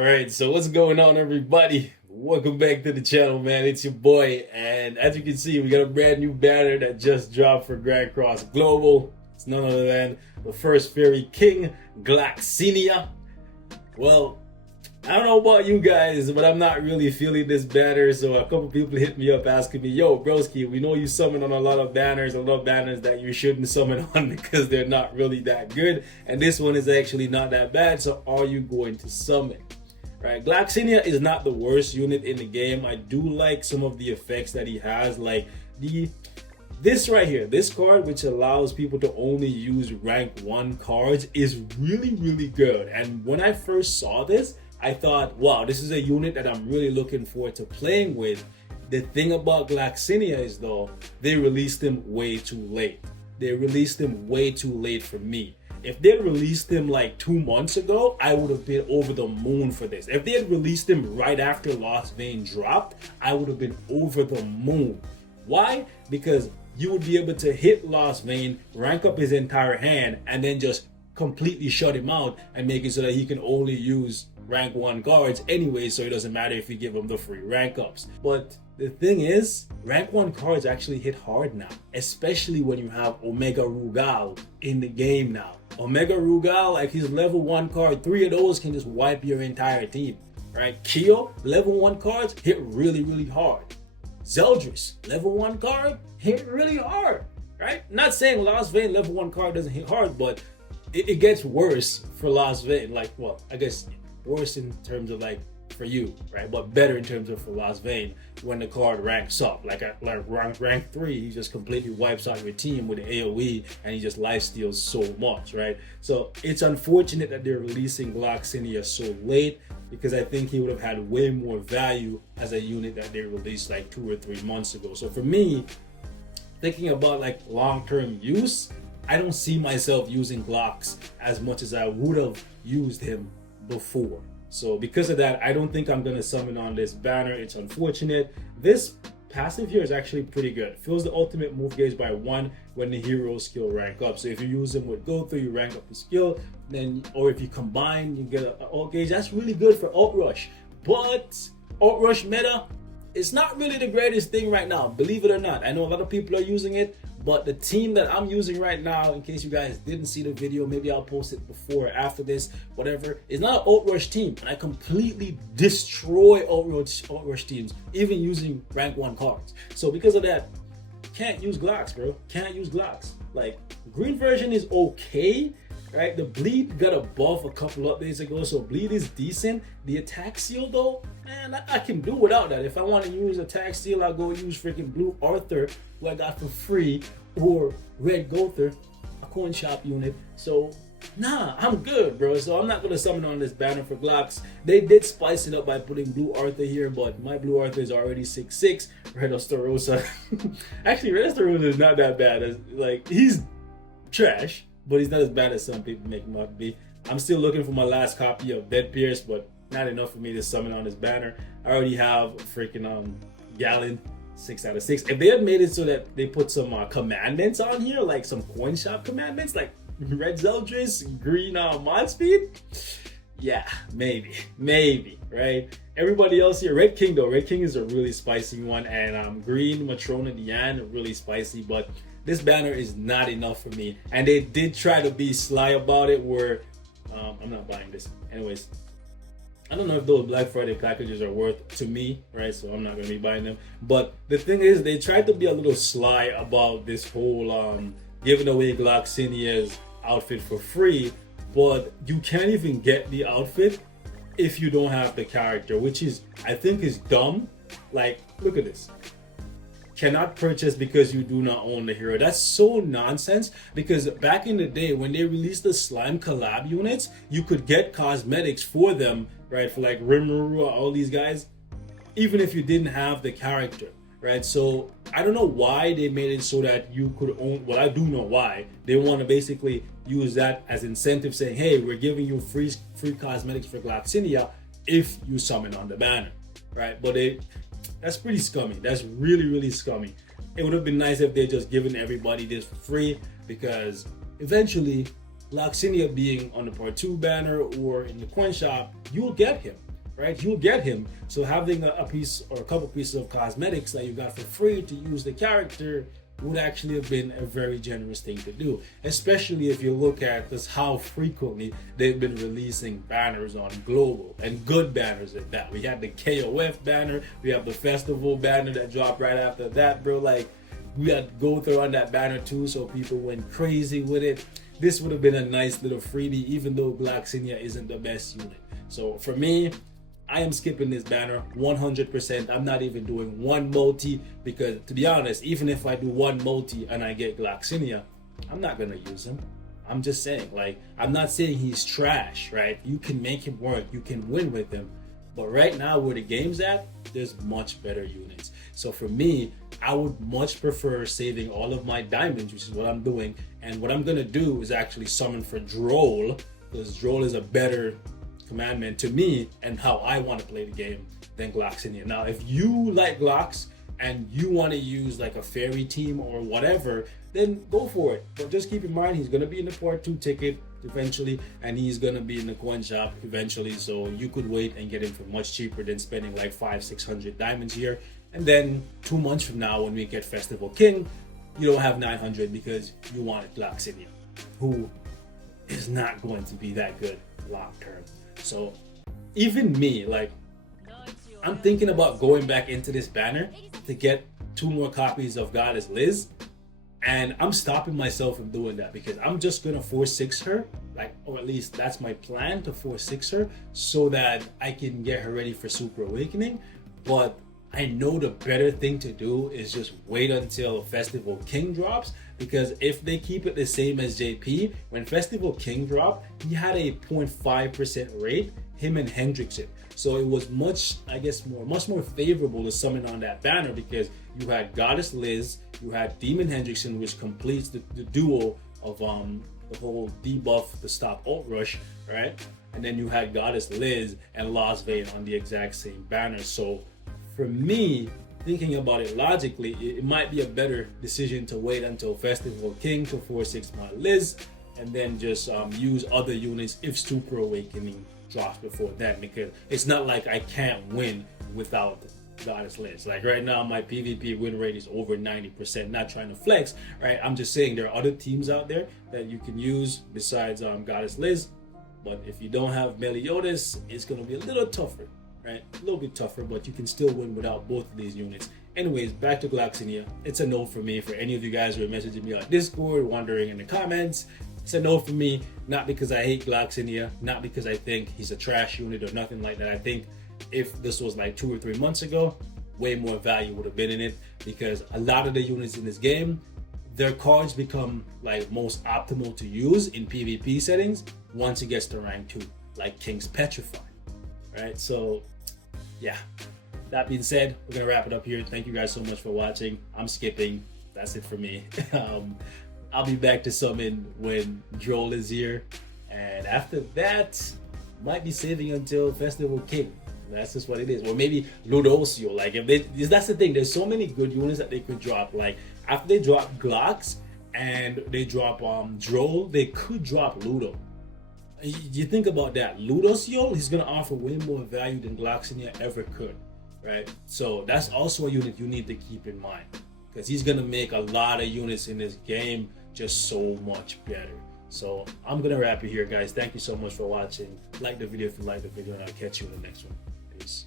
Alright, so what's going on, everybody? Welcome back to the channel, man. It's your boy, and as you can see, we got a brand new banner that just dropped for Grand Cross Global. It's none other than the first Fairy King, Gloxinia. Well, I don't know about you guys, but I'm not really feeling this banner, so a couple people hit me up asking me, yo, broski, we know you summon on a lot of banners that you shouldn't summon on because they're not really that good, and this one is actually not that bad, so are you going to summon? Right, Gloxinia is not the worst unit in the game. I do like some of the effects that he has, like this right here, this card, which allows people to only use rank 1 cards, is really good. And when I first saw this, I thought, wow, this is a unit that I'm really looking forward to playing with. The thing about Gloxinia is, though, they released him way too late. They released him way too late for me. If they had released him like 2 months ago, I would have been over the moon for this. If they had released him right after Lost Vein dropped, I would have been over the moon. Why? Because you would be able to hit Lost Vein, rank up his entire hand, and then just completely shut him out and make it so that he can only use rank 1 cards anyway, so it doesn't matter if you give him the free rank ups. But the thing is, rank 1 cards actually hit hard now, especially when you have Omega Rugal in the game now. Omega Rugal, like his level 1 card, 3 of those can just wipe your entire team, right? Kyo, level 1 cards hit really hard. Zeldris, level 1 card, hit really hard, right? Not saying Lost Vein level 1 card doesn't hit hard, but it gets worse for Lost Vein. Like, well, I guess worse in terms of like for you, right? But better in terms of for Lost Vein when the card ranks up. Like at rank 3, he just completely wipes out your team with the AoE and he just life steals so much, right? So it's unfortunate that they're releasing Gloxinia so late, because I think he would have had way more value as a unit that they released like 2 or 3 months ago. So for me, thinking about like long-term use, I don't see myself using Glox as much as I would have used him before. So because of that, I don't think I'm going to summon on this banner. It's unfortunate. This passive here is actually pretty good. Fills the ultimate move gauge by 1 when the hero skill rank up. So if you use him with go through, you rank up the skill, then, or if you combine, you get an ult gauge. That's really good for ult rush. But ult rush meta, it's not really the greatest thing right now, believe it or not. I know a lot of people are using it, but the team that I'm using right now, in case you guys didn't see the video, maybe I'll post it before or after this, whatever, is not an ult rush team. And I completely destroy ult rush teams, even using rank 1 cards. So because of that, can't use Glox, bro. Can't use Glox. Like, green version is okay, right? The bleed got a buff a couple updates ago, so bleed is decent. The attack seal, though, man, I can do without that. If I want to use attack seal, I'll go use freaking blue Arthur, who I got for free, or red Gother, a coin shop unit. So nah, I'm good, bro. So I'm not gonna summon on this banner for Glox. They did spice it up by putting blue Arthur here, but my blue Arthur is already 6'6". Red Ostarosa, actually Red Ostarosa is not that bad. Like, he's trash, but he's not as bad as some people make him out to be. I'm still looking for my last copy of Dead Pierce, but not enough for me to summon on this banner. I already have freaking Gallon, 6 out of 6. If they had made it so that they put some commandments on here, like some coin shop commandments, like red Zeldris, green mod speed, yeah, maybe, right? Everybody else here, Red King though, Red King is a really spicy one, and green Matrona Diane, really spicy, but this banner is not enough for me. And they did try to be sly about it, where I'm not buying this. Anyways, I don't know if those Black Friday packages are worth to me, right? So I'm not going to be buying them. But the thing is, they tried to be a little sly about this whole giving away Gloxinia's outfit for free, but you can't even get the outfit if you don't have the character, which is, I think, is dumb. Like, look at this. Cannot purchase because you do not own the hero. That's so nonsense, because back in the day when they released the slime collab units, you could get cosmetics for them, right? For like Rimuru, all these guys, even if you didn't have the character, right? So I don't know why they made it so that you could own, well, I do know why. They want to basically use that as incentive, saying, hey, we're giving you free cosmetics for Gloxinia if you summon on the banner, right? But that's pretty scummy. That's really scummy. It would have been nice if they just given everybody this for free, because eventually Gloxinia being on the part 2 banner or in the coin shop, you'll get him. right? You'll get him. So having a piece or a couple pieces of cosmetics that you got for free to use the character would actually have been a very generous thing to do, especially if you look at this how frequently they've been releasing banners on global, and good banners at that. We had the KOF banner, we have the festival banner that dropped right after that, bro. Like, we had go through on that banner too, so people went crazy with it. This would have been a nice little freebie, even though Gloxinia isn't the best unit. So for me, I am skipping this banner 100%. I'm not even doing one multi, because to be honest, even if I do one multi and I get Gloxinia, I'm not gonna use him. I'm just saying, like, I'm not saying he's trash, right? You can make him work, you can win with him. But right now where the game's at, there's much better units. So for me, I would much prefer saving all of my diamonds, which is what I'm doing. And what I'm gonna do is actually summon for Droll, because Droll is a better commandment to me and how I want to play the game than Gloxinia. Now, if you like Glox and you want to use like a fairy team or whatever, then go for it. But just keep in mind, he's going to be in the part 2 ticket eventually, and he's going to be in the coin shop eventually. So you could wait and get him for much cheaper than spending like 500-600 diamonds here. And then 2 months from now, when we get Festival King, you don't have 900 because you wanted Gloxinia, who is not going to be that good long term. So even me, like, I'm thinking about going back into this banner to get 2 more copies of Goddess Liz, and I'm stopping myself from doing that because I'm just gonna 4-6 her, like, or at least that's my plan, to 4-6 her so that I can get her ready for Super Awakening. But I know the better thing to do is just wait until Festival King drops, because if they keep it the same as JP, when Festival King dropped, he had a 0.5% rate, him and Hendrickson. So it was much more favorable to summon on that banner, because you had Goddess Liz, you had Demon Hendrickson, which completes the duo of the whole debuff to stop ult rush, right? And then you had Goddess Liz and Lost Vein on the exact same banner. So for me, thinking about it logically, it might be a better decision to wait until Festival King to 4-6 my Liz, and then just use other units if Super Awakening drops before that, because it's not like I can't win without Goddess Liz. Like right now, my PvP win rate is over 90%. Not trying to flex, right? I'm just saying there are other teams out there that you can use besides Goddess Liz. But if you don't have Meliodas, it's gonna be a little tougher. Right, a little bit tougher, but you can still win without both of these units. Anyways, back to Gloxinia. It's a no for me. For any of you guys who are messaging me on Discord, wondering in the comments, it's a no for me. Not because I hate Gloxinia, not because I think he's a trash unit or nothing like that. I think if this was like 2 or 3 months ago, way more value would have been in it, because a lot of the units in this game, their cards become like most optimal to use in PvP settings once it gets to rank 2, like King's Petrify. Right, so yeah, that being said, we're gonna wrap it up here. Thank you guys so much for watching. I'm skipping, that's it for me. I'll be back to summon when Droll is here, and after that might be saving until Festival King. That's just what it is. Or maybe Ludosio. Like, if they, that's the thing, there's so many good units that they could drop. Like after they drop Glox and they drop Droll, they could drop Ludo. You think about that, Ludosio, he's gonna offer way more value than Gloxinia ever could, right? So that's also a unit you need to keep in mind, because he's gonna make a lot of units in this game just so much better. So I'm gonna wrap it here, guys. Thank you so much for watching. Like the video if you like the video, and I'll catch you in the next one. Peace.